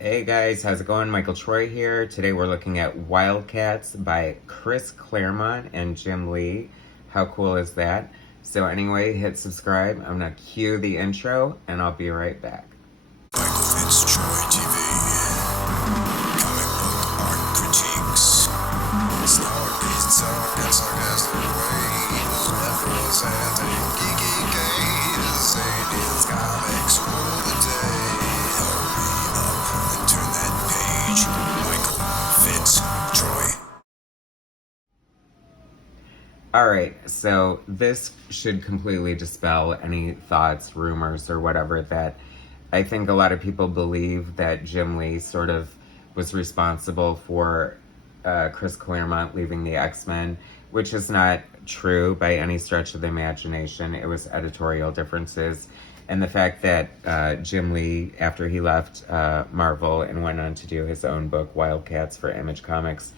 Hey guys, how's it going? Michael Troy here. Today we're looking at Wildcats by Chris Claremont and Jim Lee. How cool is that? So anyway, hit subscribe. I'm gonna cue the intro and I'll be right back. MichaelFitzTroytv. Comic book art critiques. Snarky, sarcastic ways. Representing geeky gaze. 80s comics rule the day. Hurry up and turn that page. Michael Fitz Troy. Alright, so this should completely dispel any thoughts, rumors, or whatever that I think a lot of people believe that Jim Lee sort of was responsible for Chris Claremont leaving the X-Men, which is not true by any stretch of the imagination. It was editorial differences. And the fact that Jim Lee, after he left Marvel and went on to do his own book, Wildcats, for Image Comics,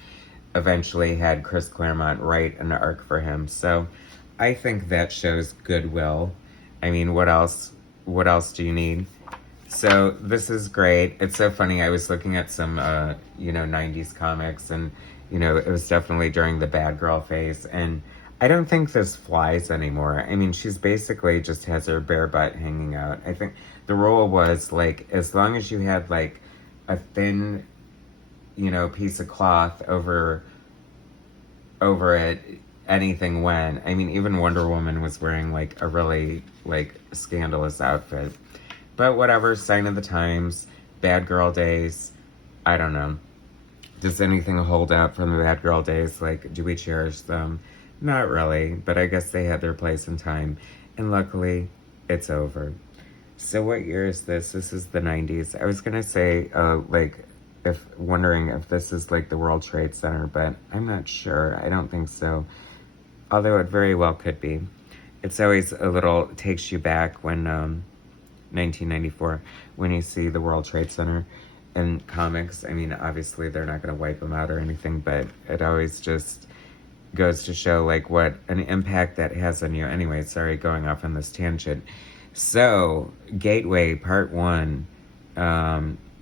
eventually had Chris Claremont write an arc for him. So I think that shows goodwill. I mean, what else do you need? So this is great. It's so funny. I was looking at some, 90s comics, and, it was definitely during the bad girl phase. And I don't think this flies anymore. I mean, she's basically just has her bare butt hanging out. I think the rule was, like, as long as you had, like, a thin, piece of cloth over it, anything went. I mean, even Wonder Woman was wearing, like, a really, like, scandalous outfit. But whatever, sign of the times, bad girl days, I don't know. Does anything hold up from the bad girl days? Like, do we cherish them? Not really, but I guess they had their place in time. And luckily, it's over. So what year is this? This is the 90s. I was gonna say, wondering if this is like the World Trade Center, but I'm not sure. I don't think so. Although it very well could be. It's always a little, takes you back when, 1994, when you see the World Trade Center in comics. I mean, obviously they're not going to wipe them out or anything, but it always just goes to show like what an impact that has on you. Anyway, sorry, going off on this tangent. So, Gateway Part 1,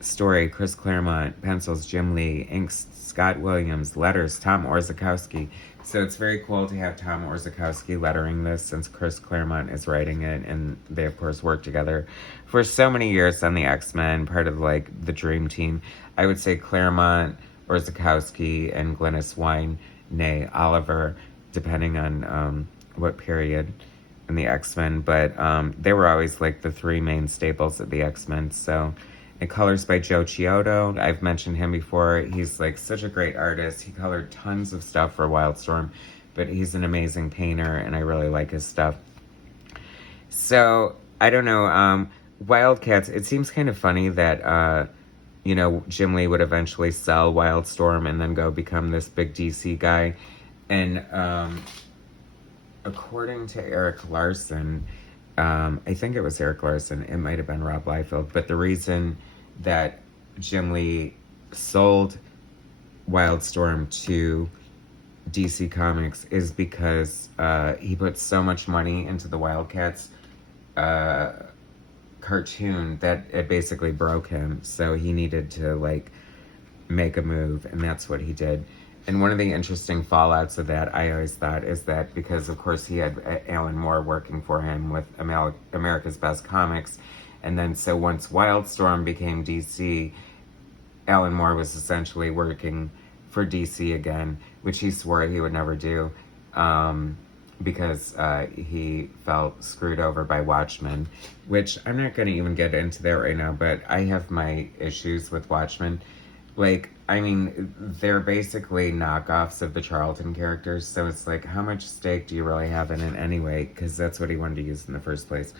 story, Chris Claremont, pencils, Jim Lee, inks, Scott Williams, letters, Tom Orzechowski. So it's very cool to have Tom Orzechowski lettering this, since Chris Claremont is writing it, and they of course worked together for so many years on the X-Men, part of like the dream team. I would say Claremont, Orzechowski, and Glynis Wein, nay Oliver, depending on what period in the X-Men, but they were always like the three main staples of the X-Men. So, and colors by Joe Chiodo. I've mentioned him before. He's like such a great artist. He colored tons of stuff for Wildstorm, but he's an amazing painter, and I really like his stuff. So, I don't know, Wildcats, it seems kind of funny that, Jim Lee would eventually sell Wildstorm and then go become this big DC guy. And, according to Eric Larson, I think it was Eric Larson, it might have been Rob Liefeld, but the reason that Jim Lee sold Wildstorm to DC Comics is because he put so much money into the Wildcats cartoon that it basically broke him, so he needed to like make a move, and that's what he did. And one of the interesting fallouts of that, I always thought, is that because, of course, he had Alan Moore working for him with America's Best Comics, and then so once Wildstorm became DC, Alan Moore was essentially working for DC again, which he swore he would never do, because he felt screwed over by Watchmen, which I'm not going to even get into that right now, but I have my issues with Watchmen. Like, I mean, they're basically knockoffs of the Charlton characters, so it's like, how much stake do you really have in it anyway? Because that's what he wanted to use in the first place.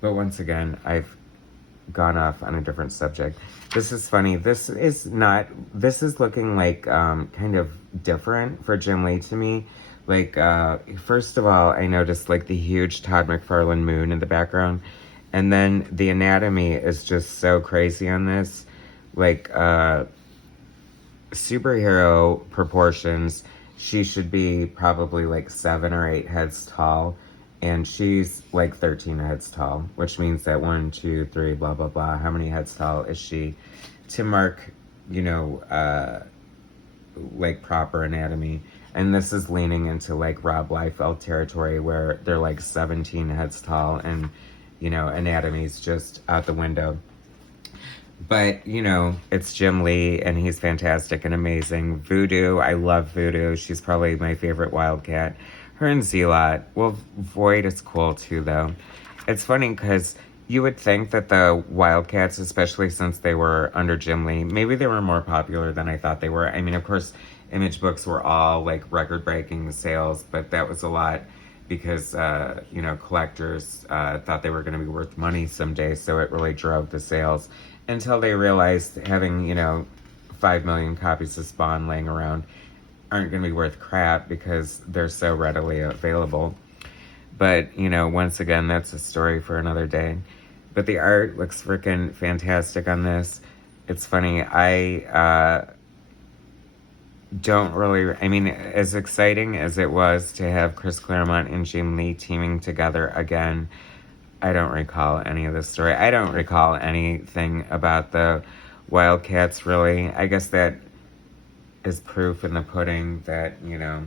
But once again, I've gone off on a different subject. This is funny. This is looking like kind of different for Jim Lee to me. Like, first of all, I noticed like the huge Todd McFarlane moon in the background. And then the anatomy is just so crazy on this. Like, superhero proportions, she should be probably like 7 or 8 heads tall, And she's like 13 heads tall, which means that 1, 2, 3, blah, blah, blah. How many heads tall is she? To mark, you know, like proper anatomy. And this is leaning into like Rob Liefeld territory where they're like 17 heads tall and, you know, anatomy's just out the window. But, you know, it's Jim Lee and he's fantastic and amazing. Voodoo, I love Voodoo. She's probably my favorite Wildcat. Her and Zealot. Well, Void is cool too, though. It's funny because you would think that the Wildcats, especially since they were under Jim Lee, maybe they were more popular than I thought they were. I mean, of course, Image books were all like record-breaking sales, but that was a lot because, you know, collectors thought they were going to be worth money someday, so it really drove the sales until they realized having, you know, 5 million copies of Spawn laying around aren't going to be worth crap because they're so readily available. But, you know, once again, that's a story for another day. But the art looks freaking fantastic on this. It's funny, I don't really, I mean, as exciting as it was to have Chris Claremont and Jim Lee teaming together again, I don't recall any of this story. I don't recall anything about the Wildcats, really. I guess that is proof in the pudding that, you know,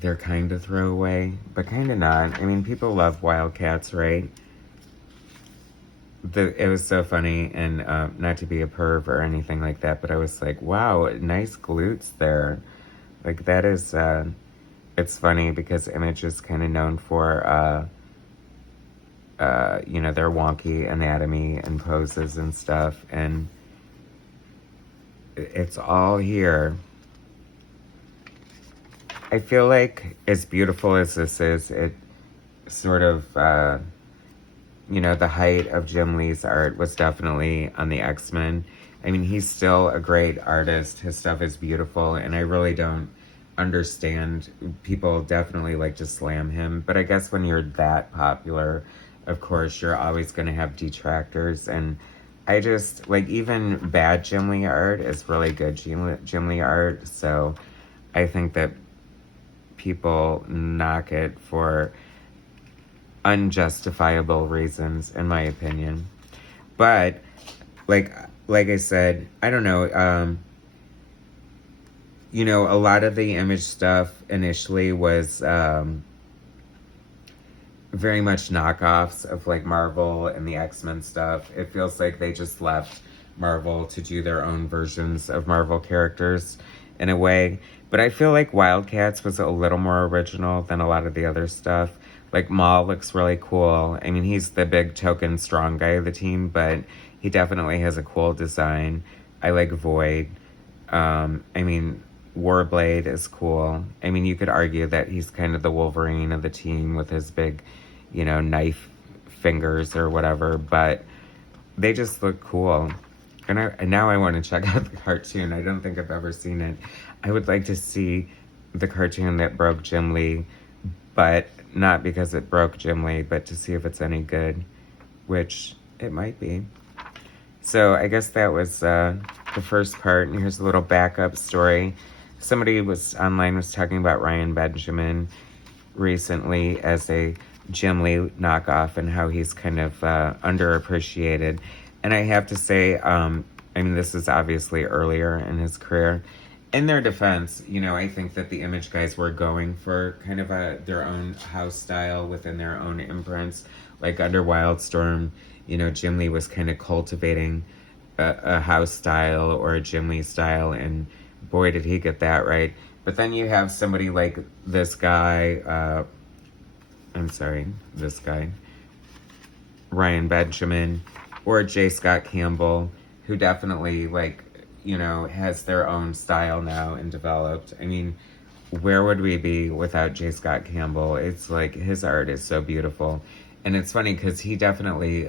they're kind of throwaway, but kind of not. I mean, people love Wildcats, right? It was so funny, and not to be a perv or anything like that, but I was like, wow, nice glutes there. Like, that is, it's funny because Image is kind of known for, you know, their wonky anatomy and poses and stuff, and it's all here. I feel like as beautiful as this is, it sort of, you know, the height of Jim Lee's art was definitely on the X-Men. I mean, he's still a great artist. His stuff is beautiful, and I really don't understand. People definitely like to slam him, but I guess when you're that popular, of course, you're always going to have detractors, and I just, like, even bad Jim Lee art is really good Jim Lee art, so I think that people knock it for unjustifiable reasons, in my opinion. But, like I said, I don't know, you know, a lot of the Image stuff initially was, very much knockoffs of like Marvel and the X-Men stuff. It feels like they just left Marvel to do their own versions of Marvel characters in a way. But I feel like Wildcats was a little more original than a lot of the other stuff. Like Maul looks really cool. I mean, he's the big token strong guy of the team, but he definitely has a cool design. I like Void. I mean, Warblade is cool. I mean, you could argue that he's kind of the Wolverine of the team with his big, you know, knife fingers or whatever, but they just look cool. And now I want to check out the cartoon. I don't think I've ever seen it. I would like to see the cartoon that broke Jim Lee, but not because it broke Jim Lee, but to see if it's any good, which it might be. So I guess that was the first part, and here's a little backup story. Somebody was talking about Ryan Benjamin recently as a Jim Lee knockoff and how he's kind of underappreciated. And I have to say, I mean, this is obviously earlier in his career. In their defense, you know, I think that the Image guys were going for kind of their own house style within their own imprints. Like under Wildstorm, you know, Jim Lee was kind of cultivating a house style or a Jim Lee style, and boy, did he get that right. But then you have somebody like this guy, Ryan Benjamin, or J. Scott Campbell, who definitely, like, you know, has their own style now and developed. I mean, where would we be without J. Scott Campbell? It's like, his art is so beautiful. And it's funny because he definitely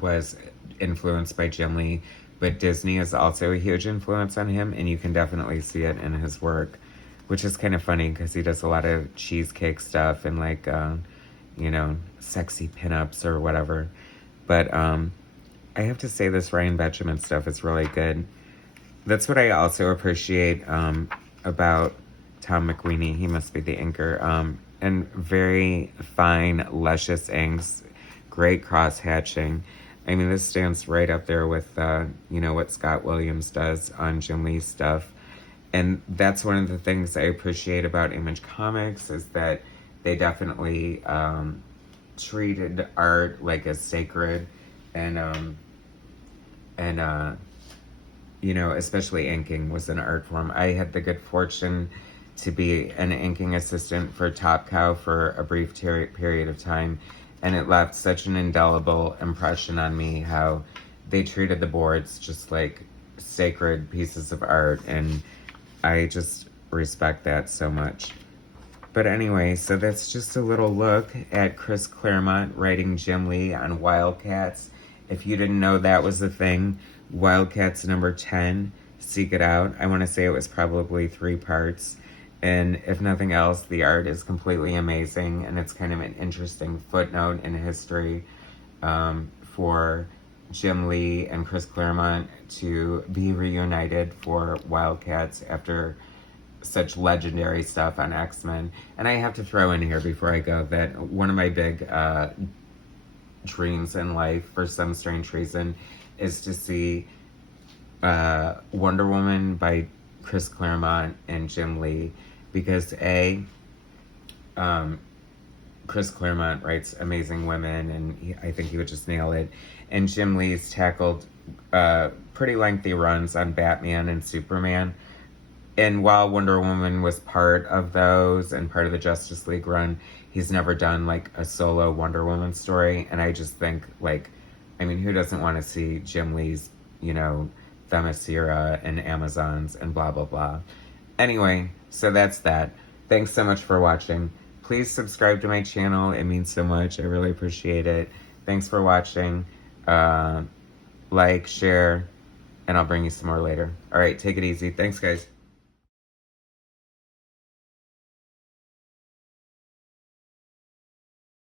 was influenced by Jim Lee, but Disney is also a huge influence on him, and you can definitely see it in his work, which is kind of funny because he does a lot of cheesecake stuff and like, you know, sexy pinups or whatever. But I have to say this Ryan Benjamin stuff is really good. That's what I also appreciate about Tom McQueenie. He must be the inker. And very fine, luscious inks. Great cross-hatching. I mean, this stands right up there with, you know, what Scott Williams does on Jim Lee's stuff. And that's one of the things I appreciate about Image Comics, is that they definitely treated art like as sacred. And you know, especially inking was an art form. I had the good fortune to be an inking assistant for Top Cow for a brief period of time, and it left such an indelible impression on me how they treated the boards just like sacred pieces of art, and I just respect that so much. But anyway, so that's just a little look at Chris Claremont writing Jim Lee on Wildcats. If you didn't know that was a thing, Wildcats number 10, seek it out. I want to say it was probably 3 parts. And if nothing else, the art is completely amazing, and it's kind of an interesting footnote in history for Jim Lee and Chris Claremont to be reunited for Wildcats after such legendary stuff on X-Men. And I have to throw in here before I go that one of my big dreams in life, for some strange reason, is to see Wonder Woman by Chris Claremont and Jim Lee, because Chris Claremont writes amazing women, and I think he would just nail it. And Jim Lee's tackled pretty lengthy runs on Batman and Superman. And while Wonder Woman was part of those and part of the Justice League run, he's never done like a solo Wonder Woman story. And I just think, like, I mean, who doesn't want to see Jim Lee's, you know, Themyscira and Amazons and blah, blah, blah. Anyway, so that's that. Thanks so much for watching. Please subscribe to my channel. It means so much. I really appreciate it. Thanks for watching. Like, share, and I'll bring you some more later. All right, take it easy. Thanks, guys.